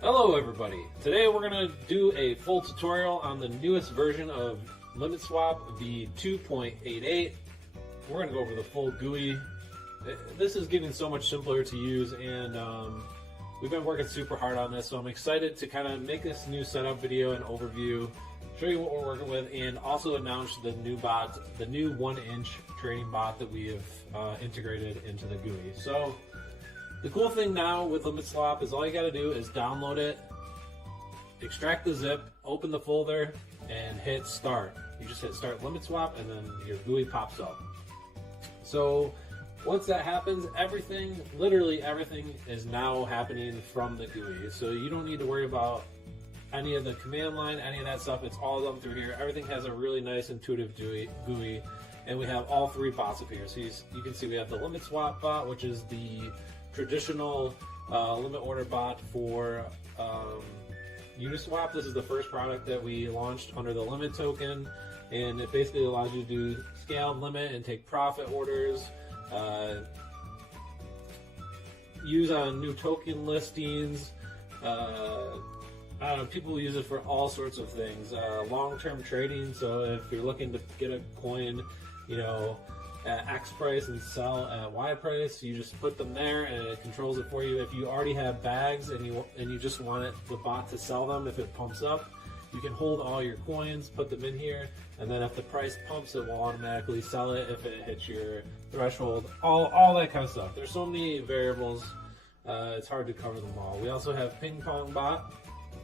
Hello everybody! Today we're going to do a full tutorial on the newest version of LimitSwap v2.88. We're going to go over the full GUI. This is getting so much simpler to use, and we've been working super hard on this, so I'm excited to kind of make this new setup video and overview, show you what we're working with, and also announce the new bot, the new 1-inch trading bot that we have integrated into the GUI. So the cool thing now with LimitSwap is all you got to do is download it, extract the zip, open the folder, and hit start. You just hit start LimitSwap, and then your GUI pops up. So once that happens, everything, literally everything, is now happening from the GUI. So you don't need to worry about any of the command line, any of that stuff. It's all done through here. Everything has a really nice intuitive GUI, and we have all three bots up here. So you can see we have the LimitSwap bot, which is the traditional limit order bot for UniSwap. This is the first product that we launched under the limit token, and it basically allows you to do scaled limit and take profit orders, use on new token listings. I don't know, people use it for all sorts of things. Long-term trading, so if you're looking to get a coin, at X price and sell at Y price, you just put them there and it controls it for you. If you already have bags and you just want the bot to sell them, if it pumps up, you can hold all your coins, put them in here, and then if the price pumps, it will automatically sell it if it hits your threshold. All that kind of stuff. There's so many variables, it's hard to cover them all. We also have ping pong bot,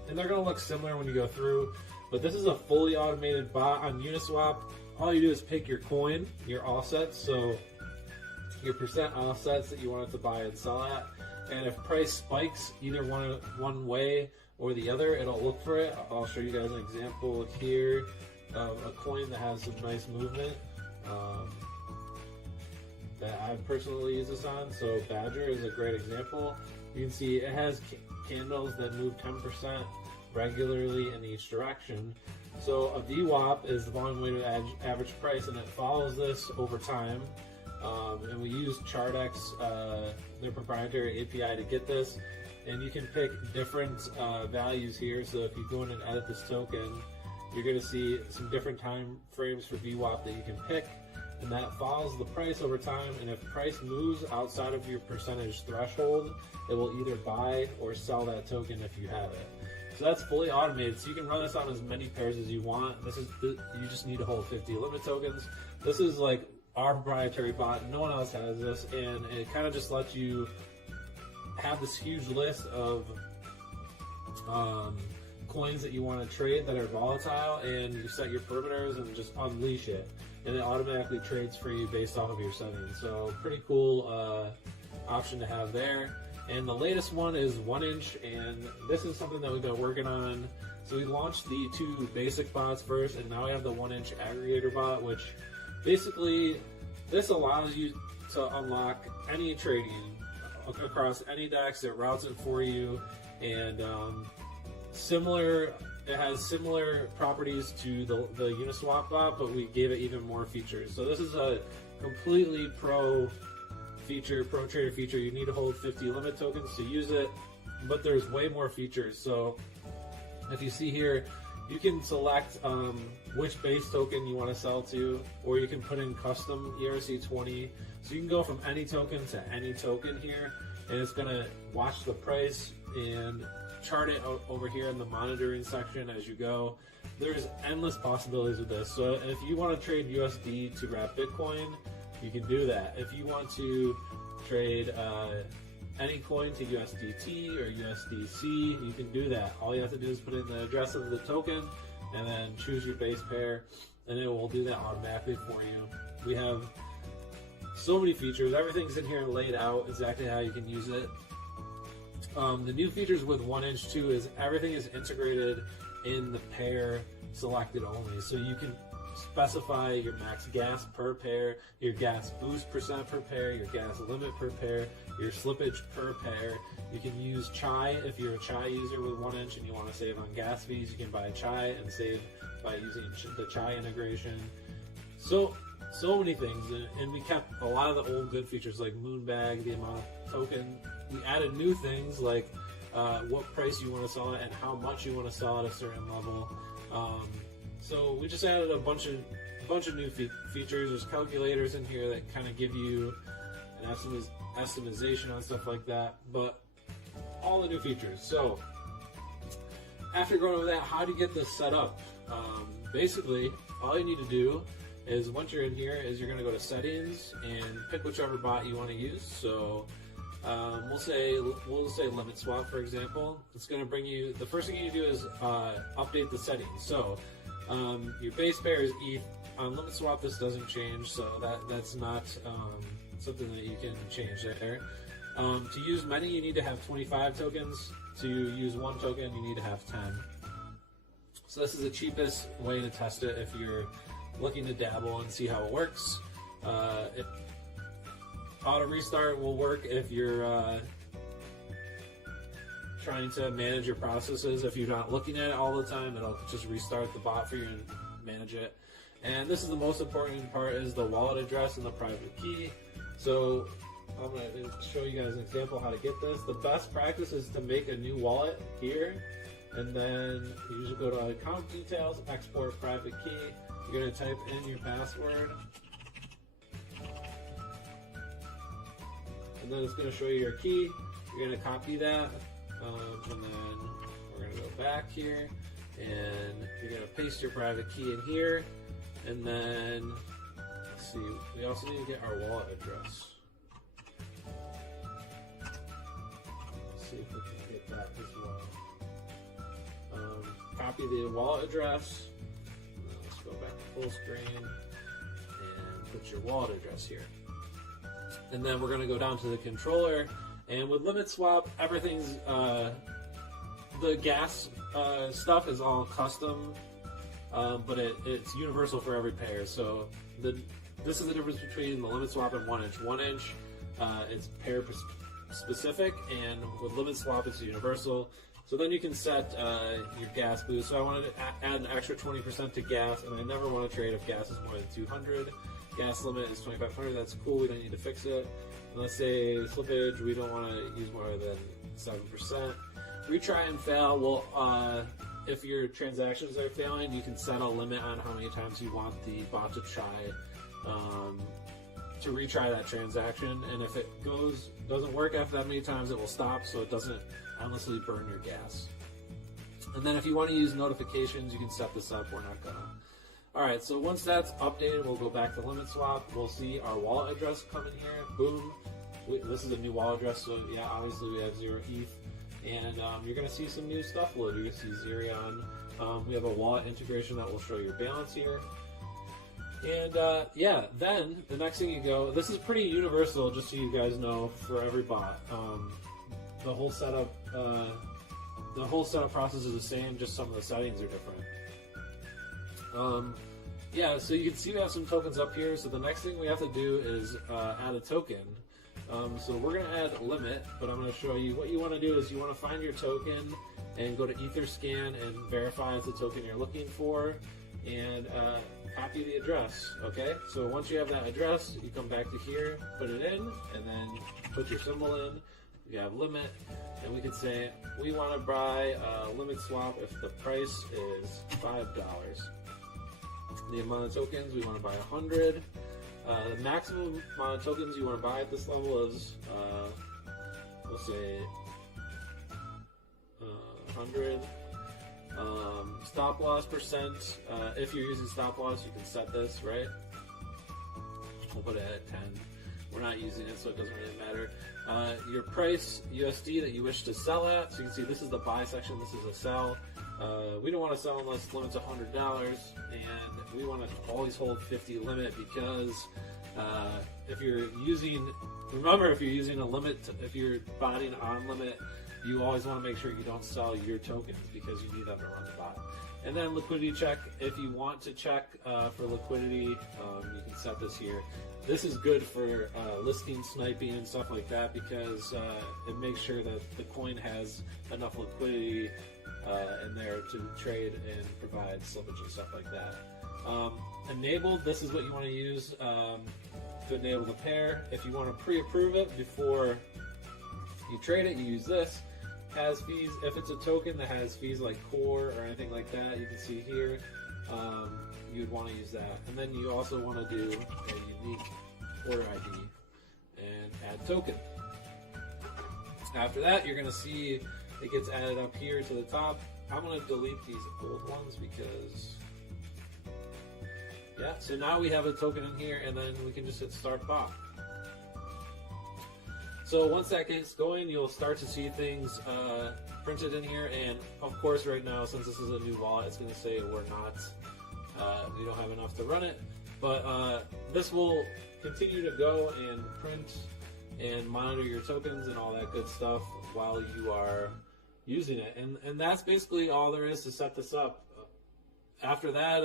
and they're going to look similar when you go through, but this is a fully automated bot on UniSwap. All you do is pick your coin, your offsets, so your percent offsets that you want it to buy and sell at, and if price spikes either one way or the other, it'll look for it. I'll show you guys an example here of a coin that has some nice movement that I've personally used this on. So Badger is a great example. You can see it has candles that move 10% regularly in each direction. So a VWAP is the volume weighted average price, and it follows this over time. And we use ChartX, their proprietary API, to get this. And you can pick different values here. So if you go in and edit this token, you're going to see some different time frames for VWAP that you can pick, and that follows the price over time. And if price moves outside of your percentage threshold, it will either buy or sell that token if you have it. So that's fully automated, so you can run this on as many pairs as you want. You just need to hold 50 limit tokens. This is like our proprietary bot. No one else has this, and it kind of just lets you have this huge list of coins that you want to trade that are volatile, and you set your perimeters and just unleash it, and it automatically trades for you based off of your settings. So pretty cool option to have there. And the latest one is 1-inch, and this is something that we've been working on. So we launched the two basic bots first, and now we have the 1-inch aggregator bot, which basically this allows you to unlock any trading across any DEX. It routes it for you, and it has similar properties to the UniSwap bot, but we gave it even more features. So this is a completely pro trader feature. You need to hold 50 limit tokens to use it, but there's way more features. So if you see here, you can select which base token you want to sell to, or you can put in custom ERC20. So you can go from any token to any token here, and it's going to watch the price and chart it over here in the monitoring section as you go. There's endless possibilities with this. So if you want to trade USD to wrap Bitcoin, you can do that. If you want to trade any coin to USDT or USDC, you can do that. All you have to do is put in the address of the token and then choose your base pair, and it will do that automatically for you. We have so many features. Everything's in here laid out exactly how you can use it. The new features with 1-inch too is everything is integrated in the pair selected only. So you can specify your max gas per pair, your gas boost percent per pair, your gas limit per pair, your slippage per pair. You can use Chai if you're a Chai user with 1-inch and you want to save on gas fees. You can buy Chai and save by using the Chai integration. So many things, and we kept a lot of the old good features like Moonbag, the amount of token. We added new things like what price you want to sell it and how much you want to sell at a certain level. So we just added a bunch of new features. There's calculators in here that kind of give you an estimation on stuff like that, but all the new features. So after going over that, how do you get this set up? Basically, all you need to do is once you're in here is you're going to go to settings and pick whichever bot you want to use. So we'll say LimitSwap, for example. It's going to bring you, the first thing you do is update the settings. So your base pair is ETH. On LimitSwap this doesn't change, so that's not something that you can change there. To use many you need to have 25 tokens. To use one token you need to have 10. So this is the cheapest way to test it if you're looking to dabble and see how it works. Auto restart will work if you're trying to manage your processes. If you're not looking at it all the time, it'll just restart the bot for you and manage it. And this is the most important part, is the wallet address and the private key. So I'm going to show you guys an example how to get this. The best practice is to make a new wallet here, and then you usually go to account details, export private key. You're going to type in your password, and then it's going to show you your key. You're going to copy that, and then we're going to go back here, and you're going to paste your private key in here, and then let's see, we also need to get our wallet address. Let's see if we can get that as well. Copy the wallet address. Let's go back to full screen and put your wallet address here. And then we're going to go down to the controller. And with LimitSwap, everything's the gas stuff is all custom, but it's universal for every pair. So this is the difference between the LimitSwap and 1inch. 1inch, it's pair specific, and with LimitSwap, it's universal. So then you can set your gas boost. So I wanted to add an extra 20% to gas, and I never want to trade if gas is more than 200. Gas limit is 2,500. That's cool. We don't need to fix it. And let's say slippage, we don't want to use more than 7%. Retry and fail. Well, if your transactions are failing, you can set a limit on how many times you want the bot to try to retry that transaction. And if it doesn't work after that many times, it will stop, so it doesn't endlessly burn your gas. And then if you want to use notifications, you can set this up. We're not gonna. Alright, so once that's updated, we'll go back to LimitSwap. We'll see our wallet address come in here. Boom. This is a new wallet address, so yeah, obviously we have 0 ETH. And you're going to see some new stuff load. You're going to see Zerion. We have a wallet integration that will show your balance here. And yeah, then the next thing you go, this is pretty universal, just so you guys know, for every bot. The whole setup process is the same, just some of the settings are different. Yeah, so you can see we have some tokens up here. So the next thing we have to do is add a token. So we're going to add a limit, but I'm going to show you what you want to do is you want to find your token and go to Etherscan and verify it's the token you're looking for, and copy the address. Okay, so once you have that address, you come back to here, put it in, and then put your symbol in. You have limit, and we could say we want to buy LimitSwap if the price is $5. The amount of tokens we want to buy 100. The maximum amount of tokens you want to buy at this level is, we'll say, 100. Stop loss percent. If you're using stop loss, you can set this, right? We'll put it at 10. We're not using it, so it doesn't really matter. Your price, USD, that you wish to sell at. So you can see this is the buy section, this is a sell. We don't want to sell unless the limit's $100, and we want to always hold 50 limit, because if you're using a limit, if you're botting on limit, you always want to make sure you don't sell your tokens, because you need them to run the bot. And then liquidity check. If you want to check for liquidity, you can set this here. This is good for listing sniping and stuff like that, because it makes sure that the coin has enough liquidity in there to trade and provide slippage and stuff like that. Enabled, this is what you want to use to enable the pair. If you want to pre-approve it before you trade it, you use this. has fees. If it's a token that has fees like core or anything like that, you can see here, you'd want to use that. And then you also want to do a unique order ID and add token. After that, you're going to see it gets added up here to the top. I'm going to delete these old ones because, yeah, so now we have a token in here, and then we can just hit start bot. So once that gets going, you'll start to see things printed in here, and of course right now, since this is a new wallet, it's going to say we don't have enough to run it, but this will continue to go and print and monitor your tokens and all that good stuff while you are using it. And that's basically all there is to set this up. After that,